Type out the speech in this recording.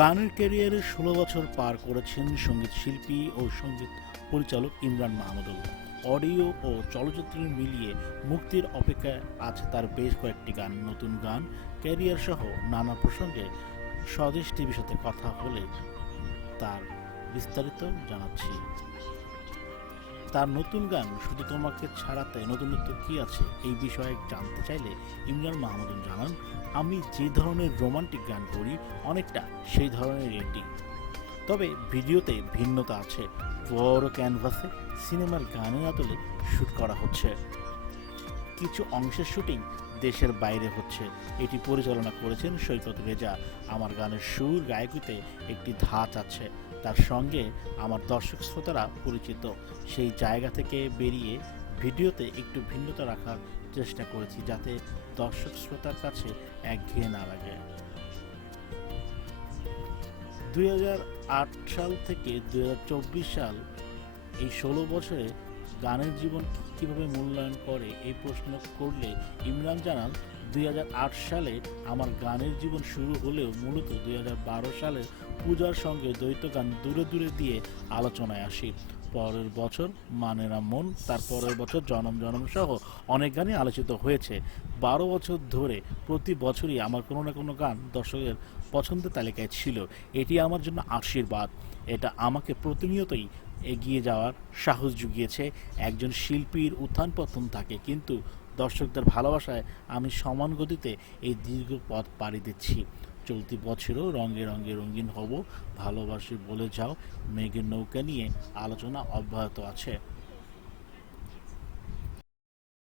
গানের ক্যারিয়ারে ষোলো বছর পার করেছেন সংগীত শিল্পী ও সংগীত পরিচালক ইমরান মাহমুদুল। অডিও ও চলচ্চিত্র মিলিয়ে মুক্তির অপেক্ষায় আছে তার বেশ কয়েকটি গান। নতুন গান, ক্যারিয়ার সহ নানা প্রসঙ্গে স্বদেশ টিভির সাথে কথা হলে তার বিস্তারিত জানাচ্ছি। তার নতুন গান শুধু তোমাকে ছাড়াতে নতুনত্ব কি আছে, এই বিষয়ে জানতে চাইলে ইমরান মাহমুদুল জানান, আমি যে ধরনের রোমান্টিক গান করি, অনেকটা সেই ধরনের এটি তবে ভিডিওতে ভিন্নতা আছে। বড় ক্যানভাসে সিনেমার গানের আদলে শ্যুট করা হচ্ছে। কিছু অংশের শুটিং দেশের বাইরে হচ্ছে। এটি পরিচালনা করেছেন সৈকত রেজা। আমার গানের সুর, গায়কিতে একটি ধাঁচ আছে। তার সঙ্গে আমার দর্শক শ্রোতারা পরিচিত। সেই জায়গা থেকে বেরিয়ে ভিডিওতে একটু ভিন্নতা রাখার চেষ্টা করেছি যাতে দর্শক শ্রোতার কাছে একঘেয়ে না লাগে। দুই হাজার আট সাল থেকে দু হাজার চব্বিশ সাল এই ষোলো বছরে গানের জীবন কীভাবে মূল্যায়ন করে এই প্রশ্ন করলে ইমরান জানান দুই হাজার আট সালে আমার গানের জীবন শুরু হলেও মূলত দুই হাজার বারো সালের পূজার সঙ্গে দ্বৈত গান দূরে দূরে দিয়ে আলোচনায় আসি। পরের বছর মানেরা মন, তার পরের বছর জনম জনম সহ অনেক গানই আলোচিত হয়েছে। বারো বছর ধরে প্রতি বছরই আমার কোনো না কোনো গান দর্শকের পছন্দের তালিকায় ছিল। এটি আমার জন্য আশীর্বাদ। এটা আমাকে প্রতিনিয়তই এগিয়ে যাওয়ার সাহস জুগিয়েছে। একজন শিল্পীর উত্থান পতন থাকে, কিন্তু দর্শকদের ভালোবাসায় আমি সমান গতিতে এই দীর্ঘ পথ পাড়ি দিচ্ছি। চলতি বছরও রঙে রঙে রঙিন হব, ভালোবাসি বলে যাও, মেঘের নৌকা নিয়ে আলোচনা অব্যাহত আছে।